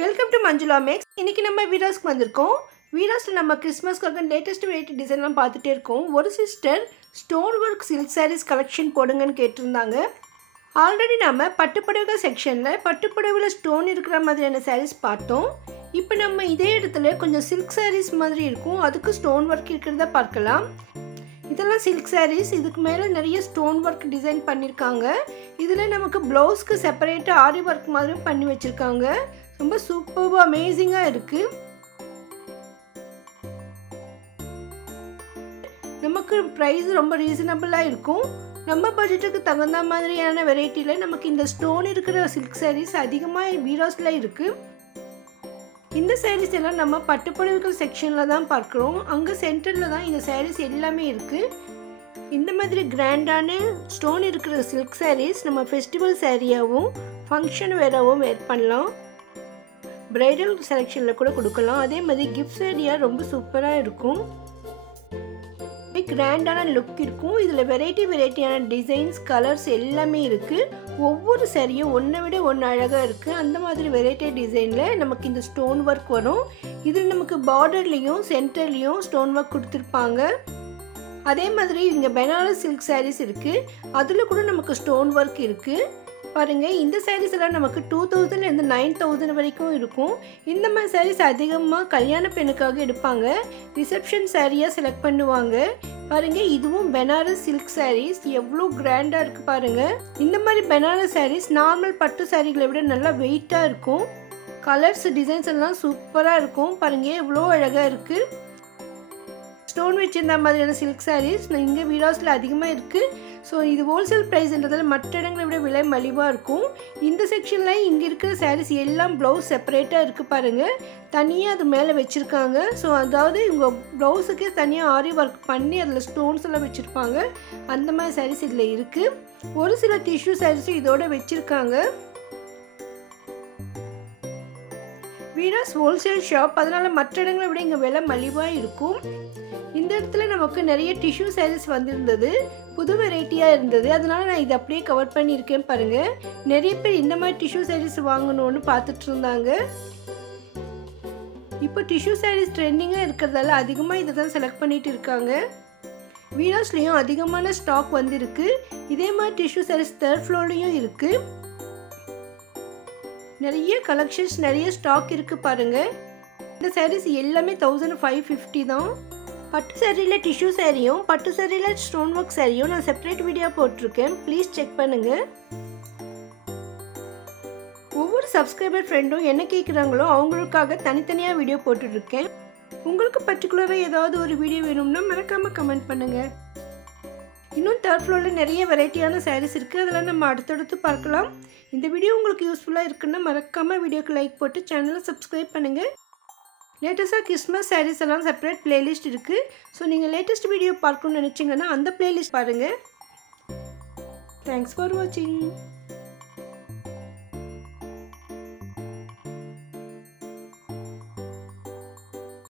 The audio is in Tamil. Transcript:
Welcome to Manjula maths. இன்றைக்கி நம்ம வீராஸ்க்கு வந்திருக்கோம். வீராஸில் நம்ம கிறிஸ்மஸ்க்காக லேட்டஸ்ட் வெரைட்டி டிசைன்லாம் பார்த்துட்டே இருக்கோம். ஒரு sister stone work silk sarees collection போடுங்கன்னு கேட்டிருந்தாங்க. ஆல்ரெடி நம்ம பட்டுப்புடவை செக்ஷனில் பட்டுப்புடவையில் ஸ்டோன் இருக்கிற மாதிரியான சாரீஸ் பார்த்தோம். இப்போ நம்ம இதே இடத்துல கொஞ்சம் சில்க் சாரீஸ் மாதிரி இருக்கும், அதுக்கு ஸ்டோன் ஒர்க் இருக்கிறத பார்க்கலாம். இதெல்லாம் சில்க் சாரீஸ், இதுக்கு மேலே நிறைய ஸ்டோன் ஒர்க் டிசைன் பண்ணியிருக்காங்க. இதில் நமக்கு ப்ளவுஸ்க்கு செப்பரேட்டாக ஆரி ஒர்க் மாதிரியும் பண்ணி வச்சுருக்காங்க. ரொம்ப சூப்பராக அமேசிங்காக இருக்குது. நமக்கு ப்ரைஸ் ரொம்ப ரீசனபிளாக இருக்கும். நம்ம பட்ஜெட்டுக்கு தகுந்த மாதிரியான வெரைட்டியில் நமக்கு இந்த ஸ்டோன் இருக்கிற சில்க் சாரீஸ் அதிகமாக வீராஸில் இருக்குது. இந்த சாரீஸ் எல்லாம் நம்ம பட்டுப்புடவைகள் செக்ஷனில் தான் பார்க்குறோம். அங்கே சென்டரில் தான் இந்த சாரீஸ் எல்லாமே இருக்குது. இந்த மாதிரி கிராண்டான ஸ்டோன் இருக்கிற சில்க் சாரீஸ் நம்ம ஃபெஸ்டிவல் சாரியாகவும் ஃபங்க்ஷன் வேறாகவும் வேர் பண்ணலாம். பிரைடல் செலெக்ஷனில் கூட கொடுக்கலாம். அதே மாதிரி கிஃப்ட் சாரியாக ரொம்ப சூப்பராக இருக்கும். கிராண்டான லுக் இருக்கும். இதில் வெரைட்டியான டிசைன்ஸ், கலர்ஸ் எல்லாமே இருக்குது. ஒவ்வொரு சாரியும் ஒன்றை விட ஒன்று அழகாக இருக்குது. அந்த மாதிரி வெரைட்டி டிசைனில் நமக்கு இந்த ஸ்டோன் ஒர்க் வரும். இதில் நமக்கு பார்டர்லேயும் சென்டர்லேயும் ஸ்டோன் ஒர்க் கொடுத்துருப்பாங்க. அதே மாதிரி இங்கே பனாரஸ் சில்க் சாரீஸ் இருக்குது, அதில் கூட நமக்கு ஸ்டோன் ஒர்க் இருக்குது. பாருங்கள், இந்த சாரீஸ் எல்லாம் நமக்கு 2000 9000 வரைக்கும் இருக்கும். இந்த மாதிரி சாரீஸ் அதிகமாக கல்யாண பெண்ணுக்காக எடுப்பாங்க, ரிசப்ஷன் சாரியாக செலக்ட் பண்ணுவாங்க. பாருங்கள், இதுவும் பனாரஸ் சில்க் சாரீஸ் எவ்வளோ கிராண்டாக இருக்குது பாருங்கள். இந்த மாதிரி பனாரஸ் சாரீஸ் நார்மல் பட்டு சாரீகளை விட நல்லா வெயிட்டாக இருக்கும். கலர்ஸ், டிசைன்ஸ் எல்லாம் சூப்பராக இருக்கும். பாருங்கள், எவ்வளோ அழகாக இருக்குது. ஸ்டோன் வச்சிருந்த மாதிரியான சில்க் சாரீஸ் இங்கே வீராஸில் அதிகமாக இருக்குது. ஸோ இது ஹோல்சேல் ப்ரைஸ்ன்றதால் மற்ற இடங்களை விட விலை மலிவாக இருக்கும். இந்த செக்ஷனில் இங்கே இருக்கிற சாரீஸ் எல்லாம் ப்ளவுஸ் செப்பரேட்டாக இருக்குது பாருங்கள். தனியாக அது மேலே வச்சுருக்காங்க. ஸோ அதாவது இவங்க ப்ளவுஸுக்கே தனியாக ஆரி ஒர்க் பண்ணி அதில் ஸ்டோன்ஸ் எல்லாம் வச்சுருப்பாங்க. அந்த மாதிரி சாரீஸ் இதில் இருக்குது. ஒரு சில டிஷ்யூ சாரீஸும் இதோடு வச்சுருக்காங்க. வீராஸ் ஹோல்சேல் ஷாப், அதனால் மற்ற இடங்களை விட இங்கே விலை மலிவாக இருக்கும். இந்த இடத்துல நமக்கு நிறைய டிஷ்யூ சாரீஸ் வந்திருந்தது, புது வெரைட்டியாக இருந்தது. அதனால் நான் இதை அப்படியே கவர் பண்ணியிருக்கேன் பாருங்கள். நிறைய பேர் இந்த மாதிரி டிஷ்யூ சாரீஸ் வாங்கணும்னு பார்த்துட்டு இருந்தாங்க. இப்போ டிஷ்யூ சாரீஸ் ட்ரெண்டிங்காக இருக்கிறதால அதிகமாக இதை தான் செலக்ட் பண்ணிட்டு இருக்காங்க. வீராஸ்லேயும் அதிகமான ஸ்டாக் வந்திருக்கு. இதே மாதிரி டிஷ்யூ சாரீஸ் 3rd ஃப்ளோர்லேயும் இருக்குது. நிறைய கலெக்ஷன்ஸ், நிறைய ஸ்டாக் இருக்குது பாருங்கள். இந்த சாரீஸ் எல்லாமே 1550 தான். பட்டு சாரியில் டிஷ்யூ சாரியும் பட்டு சாரியில் ஸ்டோன் ஒர்க் சாரியும் நான் செப்பரேட் வீடியோ போட்டிருக்கேன், ப்ளீஸ் செக் பண்ணுங்கள். ஒவ்வொரு சப்ஸ்கிரைபர் ஃப்ரெண்டும் என்ன கேட்குறாங்களோ அவங்களுக்காக தனித்தனியாக வீடியோ போட்டுட்ருக்கேன். உங்களுக்கு பர்டிகுலராக ஏதாவது ஒரு வீடியோ வேணும்னா மறக்காமல் கமெண்ட் பண்ணுங்கள். இன்னும் 3rd ஃப்ளோரில் நிறைய வெரைட்டியான சாரீஸ் இருக்குது, அதெல்லாம் நம்ம அடுத்தடுத்து பார்க்கலாம். இந்த வீடியோ உங்களுக்கு யூஸ்ஃபுல்லாக இருக்குன்னா மறக்காமல் வீடியோக்கு லைக் போட்டு சேனலை சப்ஸ்கிரைப் பண்ணுங்கள். லேட்டஸ்ட்டாக கிறிஸ்மஸ் சாரீஸ் எல்லாம் செப்பரேட் பிளேலிஸ்ட் இருக்குது. ஸோ நீங்கள் லேட்டஸ்ட் வீடியோ பார்க்கணும்னு நினச்சிங்கன்னா அந்த பிளேலிஸ்ட் பாருங்கள். தேங்க்ஸ் ஃபார் வாட்சிங்.